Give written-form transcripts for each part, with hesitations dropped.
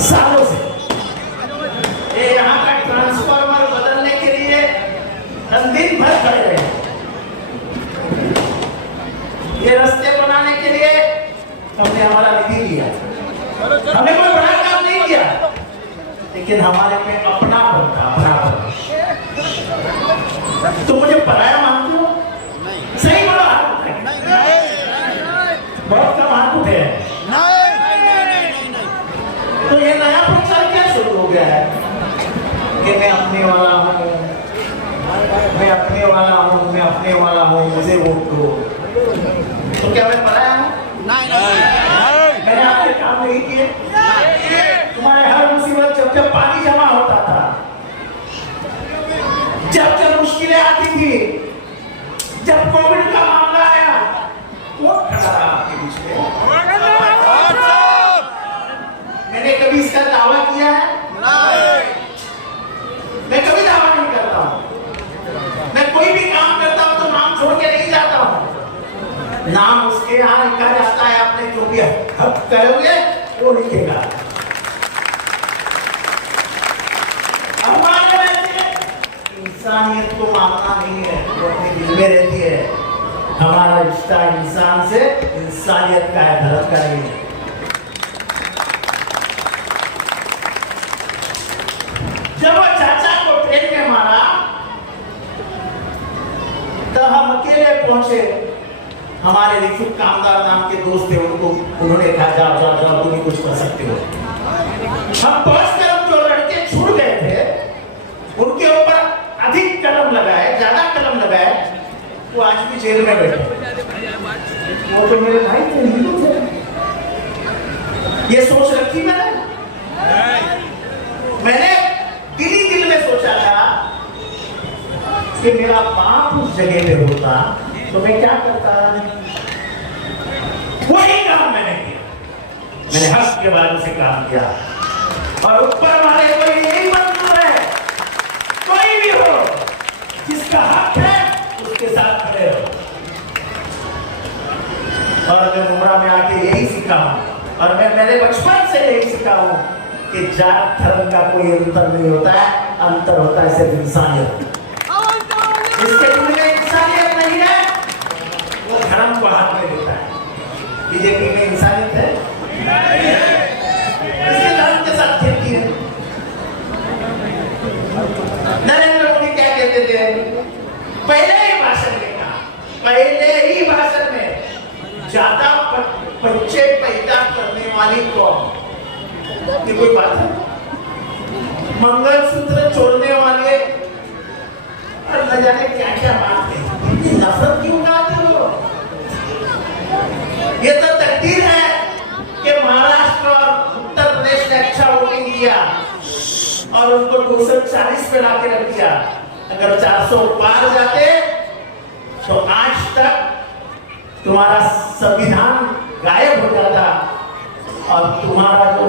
सालों से ये यहाँ का ट्रांसफार्मर बदलने के लिए हम दिन भर खड़े रहे। ये रास्ते बनाने के लिए हमने हमारा निधि दिया, हमने कोई बड़ा काम नहीं किया, लेकिन हमारे में अपनापन था, अपनापन। तो मुझे पराया मानते हो? सही बोला, बहुत कम हाथ उठे हैं। तो ये नया प्रचार क्या शुरू हो गया है कि मैं अपने वाला हूँ, मैं अपने वाला हूँ, मैं अपने वाला हूँ, मुझे वोट दो। तो क्या मैं पराया हूँ? नहीं। मैंने आपके काम नहीं किए। तुम्हारे हर मुसीबत जब पानी जमा होता था, जब मुश्किलें आती थी, जब कोविड का मामला आया, कौन खड़ा रहा आपके बीच में? मैंने कभी इसका दावा किया है? नहीं। मैं कभी दावा नहीं करता हूँ। मैं कोई भी काम करता हूँ तो नाम छोड़ के नहीं जाता हूँ। नाम उसके यहाँ लिखा जाता है, आपने जो भी हक करोगे वो लिखेगा। इंसानियत को मानना नहीं है, वो अपने दिल में रहती है। हमारा रिश्ता इंसान से इंसानियत का है, धर्म का नहीं है। जब वो चाचा को ट्रेन में मारा तो हम अकेले पहुंचे। हमारे रिफुट कामदार नाम के दोस्त थे, उनको उन्होंने कहा जाओ जाओ जाओ, तुम ही कुछ कर सकते हो। हम पहुंचकर जो लड़के छूट गए थे उनके ऊपर अधिक कलम लगाए, ज्यादा कलम लगाए, वो आज भी जेल में बैठे। वो तो मेरे भाई थे, हिंदू थे। ये सोच रखी मैंने दिल में सोचा था कि मेरा बाप उस जगह पे होता तो मैं क्या करता। वही काम मैंने किया, मैंने हक के बारे से काम किया। और ऊपर वाले को यही मंजूर है, कोई भी हो जिसका हक है उसके साथ खड़े हो। और मैं उम्रा में आके यही सीखा हूं, और मैं मेरे बचपन से यही सीखा हूं कि जात धर्म का कोई अंतर नहीं होता है, अंतर होता है सिर्फ इंसानियत। जिसके दिल में इंसानियत नहीं है वो धर्म को हाथ में लेता है। बीजेपी में इंसानियत है, इसके धर्म के साथ खेती है। नरेंद्र मोदी क्या कहते थे पहले ही भाषण में कहा, पहले ही भाषण में, ज्यादा बच्चे पैदा करने वाली कौम, ये कोई बात है? मंगलसूत्र छोड़ने वाले और न जाने क्या क्या बात है, इतनी नफरत क्यों गाते हो? ये तो तकदीर है कि महाराष्ट्र और उत्तर प्रदेश ने अच्छा वोटिंग किया और उनको 240 पे लाके रख दिया। अगर 400 पार जाते तो आज तक तुम्हारा संविधान गायब हो जाता और तुम्हारा जो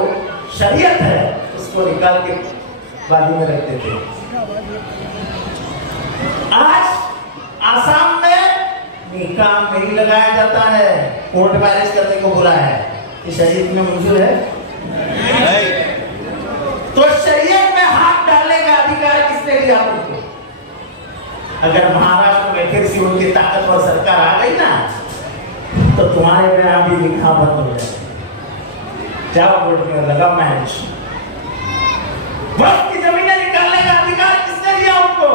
शरीयत है उसको निकाल के बाजू में रख देते। आज आसाम में निकाह नहीं लगाया जाता है, कोर्ट मैरिज करने को बोला है। ये शरीयत में मंजूर है? नहीं। तो शरीयत में हाथ डालने का अधिकार किसने दिया तुमको? अगर महाराष्ट्र में फिर से उनकी ताकतवर सरकार आ गई ना तो तुम्हारे में अभी निकाह बंद हो जाए। जाओ कोर्ट में लगा मैरिज। वक्त की जमीनें निकालने का अधिकार किसने दिया उनको?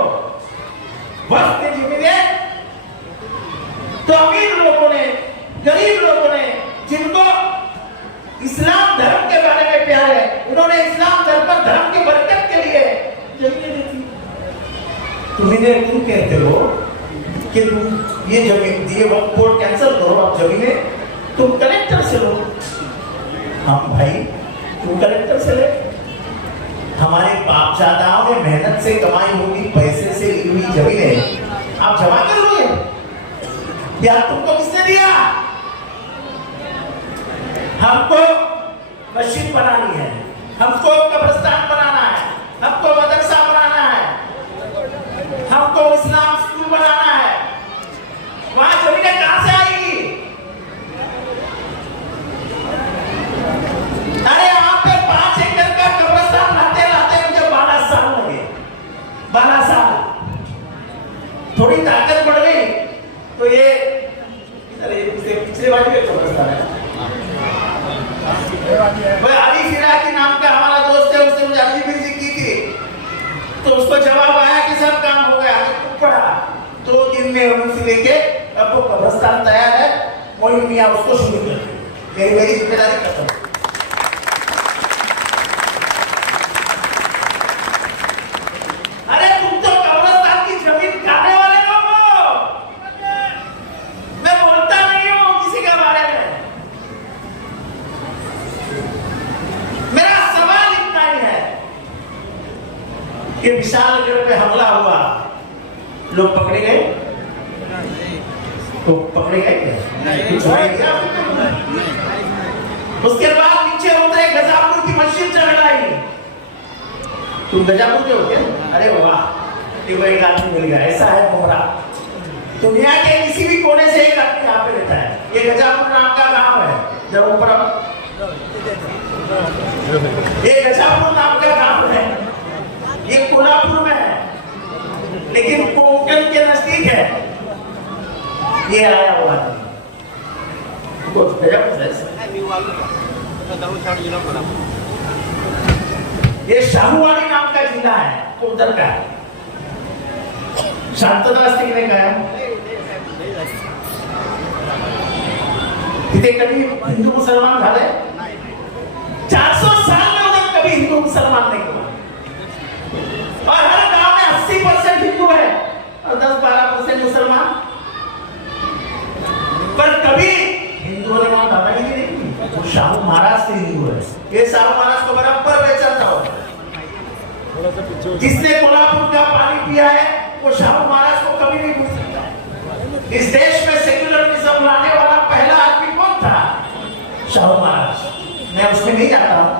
वक्त की जमीनें तो अमीर लोगों ने, गरीब लोगों ने, जिनको इस्लाम धर्म के बारे में प्यार है, उन्होंने इस्लाम धर्म के बरकत के लिए जमीनें दी थी। तुम इन्हें क्यों कहते हो कि तुम ये जमीन दिए वक्त बोर्ड कैंसिल करो, अब जमीनें तुम कलेक्टर से लो। हम भाई तुम कलेक्टर से ले, हमारे बाप दादाओं ने मेहनत से कमाई होगी पैसे से ली हुई जमीनें आप जमा कर लोगे या तुमको किसने दिया? हमको मस्जिद बनानी है, हमको कब्रिस्तान बनाना है, हमको मदरसा बनाना है, हमको इस्लाम स्कूल बनाना है। वहां जमीनें कहां से आएगी? अरे आप पे 5 एकड़ में से लेके अब वो कब्रिस्तान तैयार है, मोइन मियाँ उसको शुरू कर मेरी जिम्मेदारी खत्म। अरे तुम तो कब्रिस्तान की जमीन खाने वाले लोग हो। मैं बोलता नहीं हूँ किसी के बारे में, मेरा सवाल इतना ही है कि विशालगढ़ पे हमला हुआ, लोग पकड़े गए? तो पकड़े गए क्या? उसके बाद नीचे उतरे, गजापुर की मस्जिद चढ़ाई। तुम गजापुर के हो क्या? अरे वाह, एक आदमी मिल गया, ऐसा है मोहरा। दुनिया के किसी भी कोने से एक आदमी यहाँ पे रहता है। ये गजापुर नाम का गांव है, जब ऊपर ये गजापुर नाम का गांव है, ये कोल्हापुर में है, लेकिन कोंकण के नजदीक है। ये आया हुआ है, ये शाहूवाड़ी नाम का जिला है, उधर का शांतदास्तिक ने कहा तिथे कभी हिंदू मुसलमान झाले? 400 साल में उधर कभी हिंदू मुसलमान नहीं हुआ, और हर गांव में 80% हिंदू है और 10-12% मुसलमान। पर कभी हिंदुओं ने वहां दादागिरी नहीं की। वो शाहू महाराज से हिंदू है, ये शाहू महाराज को बराबर बेचा था। जिसने कोल्हापुर का पानी पिया है वो शाहू महाराज को कभी नहीं भूल सकता। इस देश में सेक्युलरिज्म लाने वाला पहला आदमी कौन था? शाहू महाराज। मैं उसमें नहीं जाता हूं।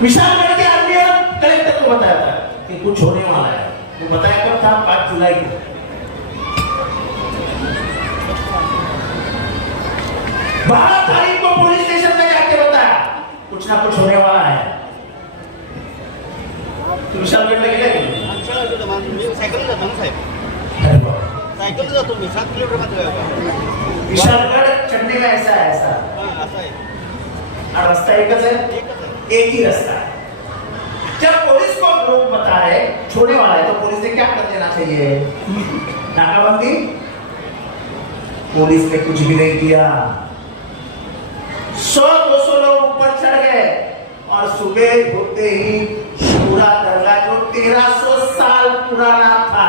विशालगढ़ के आदमी और कलेक्टर को बताया था कि कुछ होने वाला है। वो बताया कब था? 5 जुलाई को। 12 तारीख को पुलिस स्टेशन में जाके बताया कुछ ना कुछ होने वाला है। तो विशालगढ़ में गए? साइकिल जातो मी 7 किलोमीटर मात्र। विशालगढ़ चढ़ने का ऐसा है, ऐसा और रास्ता एक है, एक ही रास्ता है। जब पुलिस को लोग बताए छोड़ने वाला है तो पुलिस ने क्या कर देना चाहिए? नाकाबंदी। पुलिस ने कुछ भी नहीं किया। 100-200 लोग ऊपर चढ़ गए और सुबह होते ही पूरा दरगाह जो 1300 साल पुराना था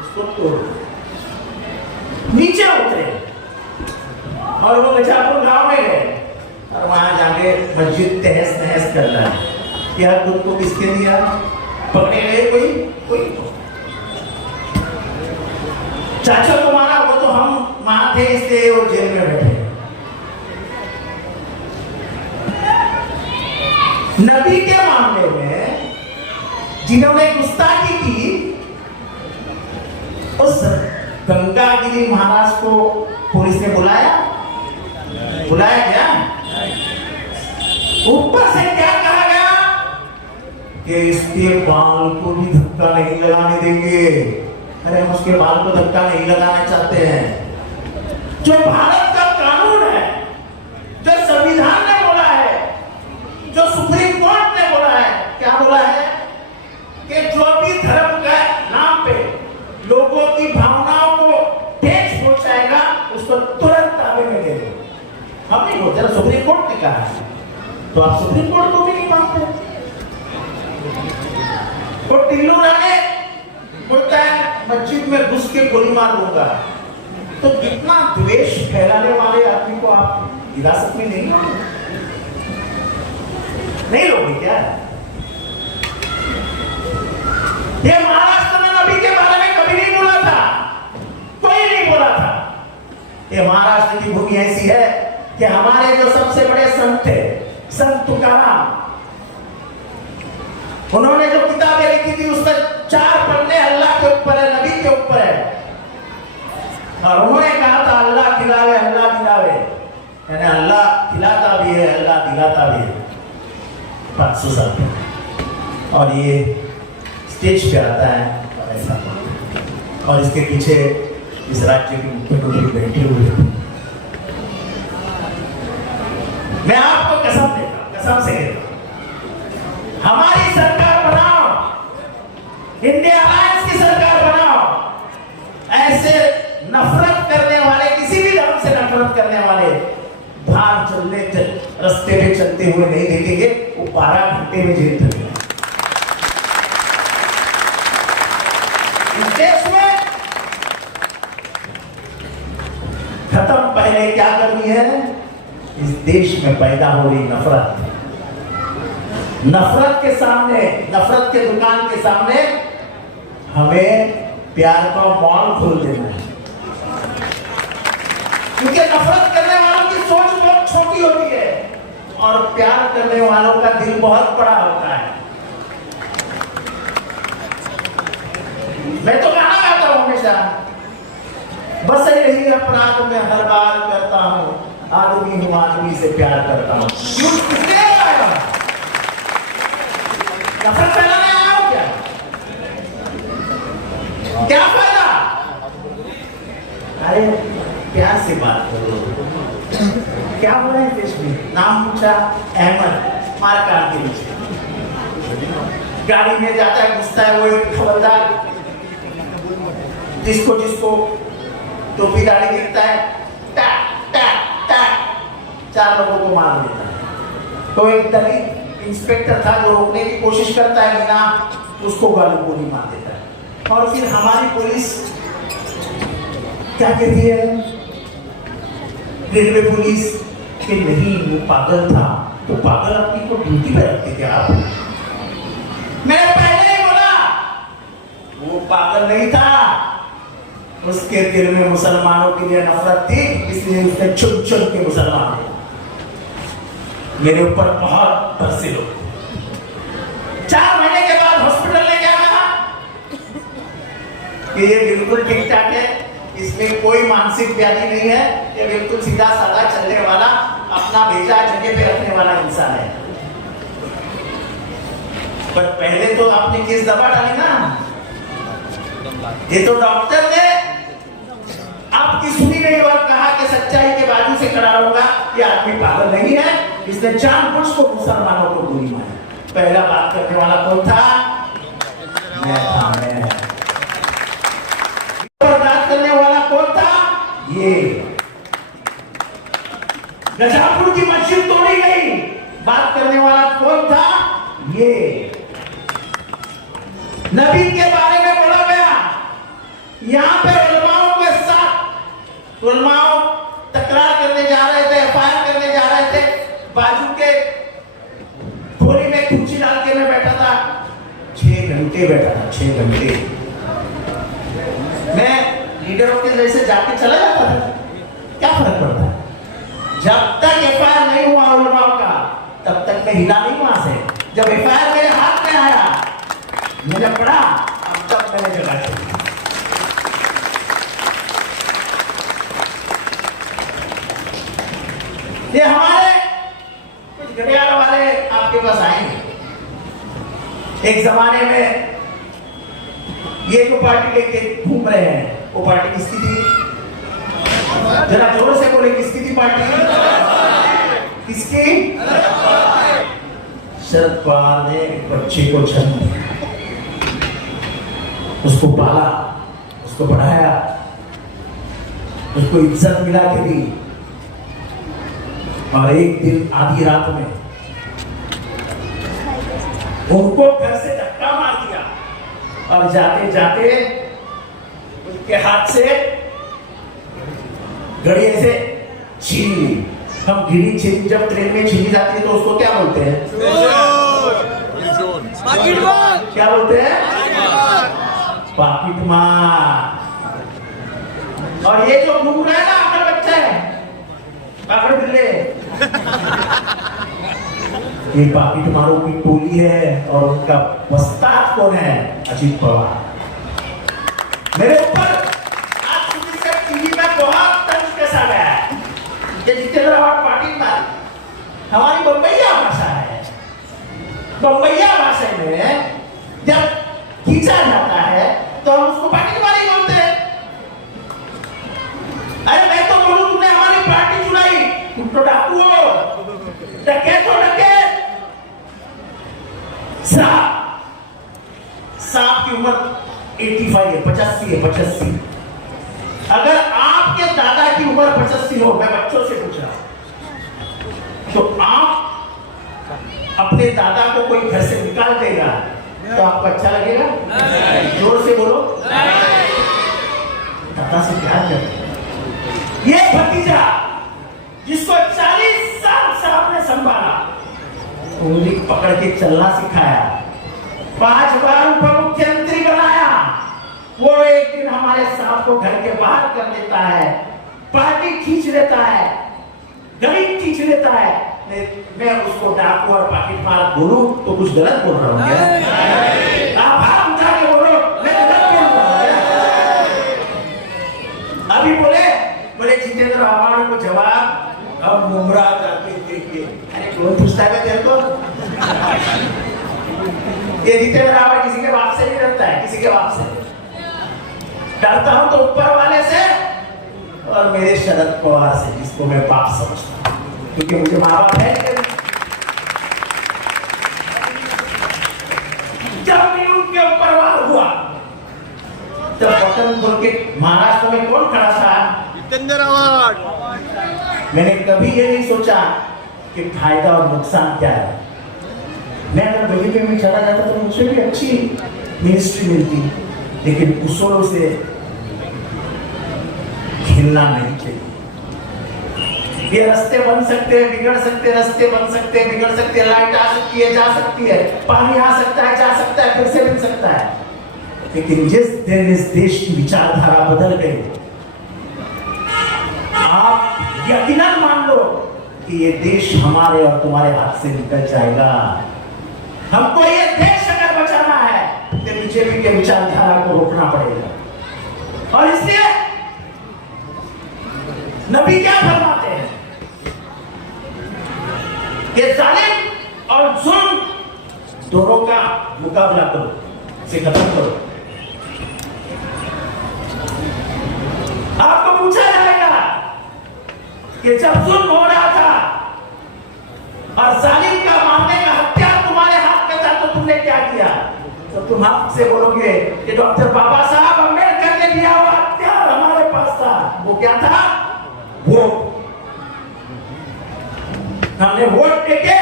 उसको तोड़ नीचे उतरे और वो गजापुर गांव में गए और वहां जाके मस्जिद तहस नहस कर रहा है। क्या खुद को किसके दिया? पकड़े गए कोई चाचा को मारा, वो तो हम वहां थे इसलिए वो जेल में बैठे। नबी के मामले में जिन्होंने गुस्ताखी की, उस गंगागिरी महाराज को पुलिस ने बुलाया क्या? ऊपर से क्या कहा गया कि इसके बाल को भी धक्का नहीं लगाने देंगे। अरे हम उसके बाल को धक्का नहीं लगाना चाहते हैं। जो भारत का कानून है, जो संविधान ने बोला है, जो सुप्रीम कोर्ट ने बोला है, क्या बोला है कि जो भी धर्म के नाम पे लोगों की भावनाओं को ठेस पहुंचाएगा उसको तुरंत ताबे में ले लो। हम नहीं बोलते ना, सुप्रीम कोर्ट ने कहा है, तो आप सुप्रीम कोर्ट को भी नहीं मानते। और टिल्लू राणे बोलता है मस्जिद में घुस के गोली मार दूंगा। तो कितना द्वेष फैलाने वाले आदमी को आप हिरासत में नहीं लोगे? नहीं लोगे क्या? ये महाराष्ट्र में नबी के बारे में कभी नहीं बोला था, कोई नहीं बोला था। ये महाराष्ट्र की भूमि ऐसी है कि हमारे जो सबसे बड़े संत थे, संत तुकाराम, उन्होंने जो किताबें लिखी थी उसमें 4 पन्ने अल्लाह के ऊपर है, नबी के ऊपर है। और उन्होंने कहा था अल्लाह खिलावे, अल्लाह दिलावे, यानी अल्लाह खिलाता भी है, अल्लाह दिलाता भी है। 500 साल पहले। और ये स्टेज पे आता है और ऐसा, और इसके पीछे इस राज्य के मुख्यमंत्री बैठे हुए हैं। मैं आपको कसम देता, कसम से कहता, हमारी सरकार बनाओ, इंडिया अलायंस की सरकार बनाओ, ऐसे नफरत करने वाले, किसी भी धर्म से नफरत करने वाले बाहर रास्ते में चलते हुए नहीं देखेंगे। वो 12 घंटे में जेल चले। इस देश में खत्म पहले क्या करनी है? इस देश में पैदा हो रही नफरत, नफरत के सामने, नफरत के दुकान के सामने हमें प्यार का मॉल खोल देना है। क्योंकि नफरत करने वालों की सोच बहुत छोटी होती है और प्यार करने वालों का दिल बहुत बड़ा होता है। मैं तो गाना गाता हूं हमेशा, बस यही अपराध में हर बार करता हूं, आदमी हूं आदमी से प्यार करता हूं। क्यों? किसने आया? नफरत फैलाने आया हो क्या? क्या फायदा? अरे प्यार से बात करो। क्या हो रहा है देश में? नाम पूछा, अहमद, मार काट के नीचे गाड़ी में जाता है, घुसता है वो एक खबरदार, जिसको जिसको टोपी गाड़ी दिखता है, टैक टैक टैक 4 लोगों को मार देता है। तो एक दलित इंस्पेक्टर था जो रोकने की कोशिश करता है, बिना उसको गोली मार देता है। और फिर हमारी पुलिस क्या कहती है? रेलवे पुलिस कि नहीं वो पागल था। तो पागल अपनी को ड्यूटी पे रखते थे आप? मैंने पहले ही बोला वो पागल नहीं था, उसके दिल में मुसलमानों के लिए नफरत थी, इसलिए उसने चुन चुन के मुसलमान मेरे ऊपर बहुत बरसे लोग। 4 महीने के बाद हॉस्पिटल ने क्या कहा कि ये बिल्कुल ठीक ठाक है, इसमें कोई मानसिक व्याधि नहीं है, ये बिल्कुल सीधा साधा चलने वाला, अपना भेजा जगह पे रखने वाला इंसान है। पर पहले तो आपने केस दबा डाली ना। ये तो डॉक्टर ने आपकी सुनी नहीं और कहा कि सच्चाई के बाजू से खड़ा होगा, ये आदमी पागल नहीं है, इसने जानबूझ को मुसलमानों को गोली मारी। पहला बात करने वाला कौन था? मैं था। बात करने वाला कौन था? ये गजापुर की मस्जिद तोड़ी गई, बात करने वाला कौन था? ये नबी के बारे में बोला गया, यहां पे उलमाओं के साथ उलमाओं तकरार करने जा रहे थे, एफआईआर करने जा रहे थे, बाजू के खोली में कुर्सी डाल के मैं बैठा था, 6 घंटे बैठा था, 6 घंटे। मैं लीडरों के जैसे जाके चला जाता था, क्या फर्क पड़ता है? जब तक एफआईआर नहीं हुआ उलमाओं का, तब तक मैं हिला नहीं वहां से। जब एफआईआर मेरे हाथ में आया, मैंने पढ़ा, अब तक मैंने जगह छोड़ी। ये हमारे कुछ घड़ियाल वाले आपके पास आएंगे। एक जमाने में ये जो पार्टी लेके घूम रहे हैं, वो पार्टी किसकी थी? जरा जोर से बोले, किसकी थी पार्टी? किसकी? शरद पवार ने बच्चे को जन्म दिया, उसको पाला, उसको पढ़ाया, उसको इज्जत मिला के दी, और एक दिन आधी रात में उनको घर से धक्का मार दिया और जाते जाते उनके हाथ से घड़ी ऐसे छीन ली। हम घड़ी छीन, जब ट्रेन में छीनी जाती है तो उसको क्या बोलते हैं? क्या बोलते हैं? पॉकेट मार। और ये जो घूम रहा है ना आपका बच्चा है, पाकड़ बिल्ले, ये पॉकेट मारों की टोली है और उनका वस्ताद कौन है? अजीत पवार। मेरे ऊपर आज सुबह से टीवी में बहुत तंज कसा गया है कि जितेंद्र आवाज पार्टी मार, हमारी बम्बईया भाषा है। बम्बईया भाषा में जब खींचा जाता है तो हम उसको पार्टी मारी बोलते हैं। अरे मैं तो बोलूं तुमने हमारी पार्टी चुराई, तुम तो डाकू हो, डकैत हो, डकैत। सांप की उम्र 85 है, 85 है, 85। उम्र 85 हो, मैं बच्चों से पूछ रहा हूं, तो आप अपने दादा को कोई घर से निकाल देगा तो आपको अच्छा लगेगा? जोर से बोलो। दादा से प्यार कर। ये भतीजा जिसको 40 साल से आपने संभाला, उंगली पकड़ के चलना सिखाया, 5 बार उप मुख्यमंत्री बनाया, वो एक दिन हमारे साहब को घर के बाहर कर देता है, पार्टी खींच लेता है, गरीब खींच लेता है। मैं उसको डाकू और पाकिट मार बोलूं तो कुछ गलत बोल रहा हूं क्या? आप हाथ उठा के बोलो मैं गलत बोल रहा हूं। अभी बोले जितेंद्र आव्हाड को जवाब अब मुमरा करके देखिए। अरे कौन पूछता है तेरे को? ये जितेंद्र आव्हाड किसी के बाप से नहीं डरता है, किसी के बाप से डरता हूं तो ऊपर वाले से और मेरे शरद पवार से, जिसको मैं बाप समझता हूं, क्योंकि मुझे माँ बाप है। जब भी उनके ऊपर वार हुआ, तब बटन खोल के महाराष्ट्र में कौन खड़ा था? जितेंद्र आव्हाड। मैंने कभी ये नहीं सोचा कि फायदा और नुकसान क्या है। मैं अगर बीजेपी में चला जाता तो मुझे भी अच्छी मिनिस्ट्री मिलती, लेकिन उसूलों से हिलना नहीं चाहिए। ये रास्ते बन सकते हैं, बिगड़ सकते, रास्ते बन सकते हैं, बिगड़ सकते, लाइट आ सकती है, जा सकती है, पानी आ सकता है, जा सकता है, फिर से मिल सकता है, लेकिन जिस दिन इस देश की विचारधारा बदल गई, आप यकीनन मान लो कि ये देश हमारे और तुम्हारे हाथ से निकल जाएगा। हमको ये देश अगर बचाना है तो बीजेपी के विचारधारा को रोकना पड़ेगा। और इसलिए नबी क्या फरमाते हैं? ये जालिम और जुल्म दोनों का मुकाबला करो, इसे खत्म करो। आपको पूछा जाएगा कि जब जुल्म हो रहा था और जालिम का मारने का हथियार तुम्हारे हाथ में था तो तुमने क्या किया? तो तुम आपसे बोलोगे कि डॉक्टर बाबा साहब अम्बेडकर ने दिया हुआ हथियार हमारे पास था। वो क्या था? वोट। हमने वोट देके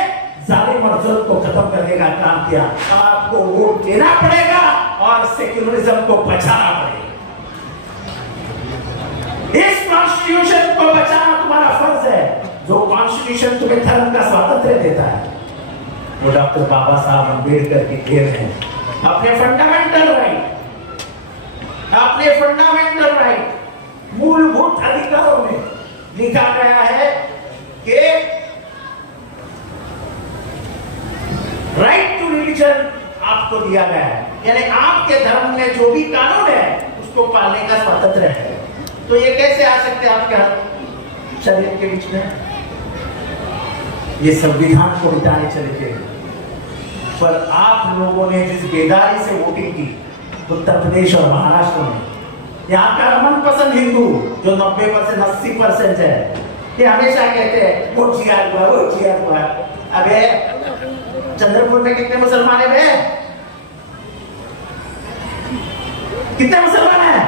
जालिम और जुल्म को खत्म करने का काम किया। आपको वोट देना पड़ेगा और सेक्युलरिज्म को बचाना पड़ेगा। इस कॉन्स्टिट्यूशन को बचाना तुम्हारा फर्ज है। जो कॉन्स्टिट्यूशन तुम्हें धर्म का स्वातंत्र्य देता है, वो डॉक्टर बाबा साहब अम्बेडकर की देन है। अपने फंडामेंटल राइट, अपने फंडामेंटल राइट, मूलभूत अधिकारों में लिखा गया है कि राइट टू रिलीजन आपको दिया गया है, यानी आपके धर्म में जो भी कानून है उसको पालने का स्वातंत्र्य है। तो ये कैसे आ सकते हैं आपके शरीर के बीच में? ये संविधान को मिटाने चले थे। पर आप लोगों ने जिस बेदारी से वोटिंग की उत्तर प्रदेश और महाराष्ट्र में, यहाँ का मनपसंद हिंदू जो 90% 80% है, ये हमेशा कहते हैं वो जिहाद हुआ, वो जिहाद हुआ। अबे चंद्रपुर में कितने मुसलमान है? कितने मुसलमान है?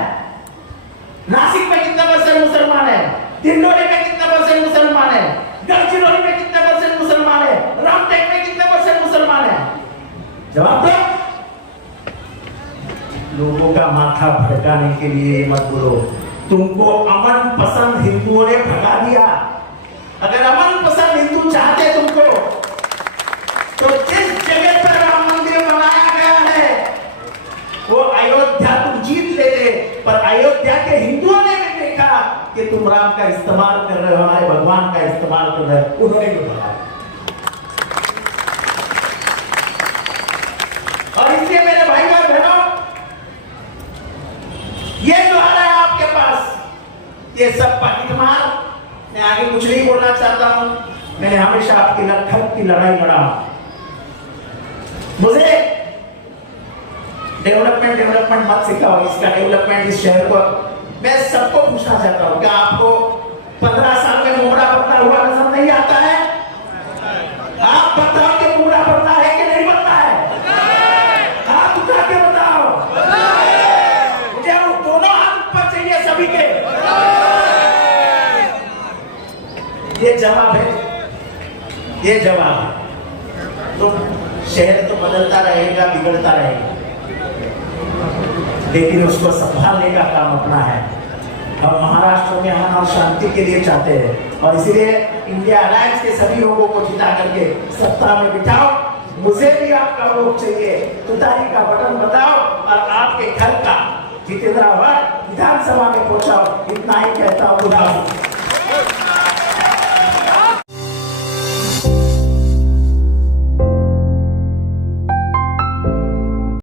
नासिक में कितना परसेंट मुसलमान है? दिंडोरी में कितना परसेंट मुसलमान है? गढ़चिरौली में कितना परसेंट मुसलमान है? रामटेक में कितना परसेंट मुसलमान है? जवाब दो। लोगों का माथा भड़काने के लिए मत बोलो। तुमको अमन पसंद हिंदुओं ने भगा दिया। अगर अमन पसंद हिंदू चाहते तुमको, तो जिस जगह पर राम मंदिर बनाया गया है वो अयोध्या तुम जीत लेते, पर अयोध्या के हिंदुओं ने भी देखा कि तुम राम का इस्तेमाल कर रहे हो, हमारे भगवान का इस्तेमाल कर रहे हो, उन्होंने भी भगाया। और इसलिए मेरे भाई और बहनों, ये जो आ रहा है आपके पास, ये सब पाकिटमार, मैं आगे कुछ नहीं बोलना चाहता हूं। मैंने हमेशा आपकी लड़खड़ की लड़ाई लड़ा। मुझे डेवलपमेंट मत सिखाओ, इसका डेवलपमेंट इस शहर को। मैं सबको पूछना चाहता हूं, क्या आपको 15 साल में मुमरा बनता हुआ नजर नहीं आता है? आप बताओ कि मुमरा बनता है कि नहीं बनता है? हाथ उठा के बताओ। मुझे दोनों हाथ ऊपर चाहिए सभी के। ये जवाब है, ये जवाब है। तो शहर तो बदलता रहेगा, बिगड़ता रहेगा, लेकिन उसको संभालने का काम अपना है। हम महाराष्ट्र में अमन और शांति के लिए चाहते हैं और इसलिए इंडिया अलायंस के सभी लोगों को जिता करके सत्ता में बिठाओ। मुझे भी आपका वोट चाहिए, तुतारी का बटन बताओ और आपके घर का जितेंद्र आवाज विधानसभा में पहुंचाओ। इतना ही कहता हूँ।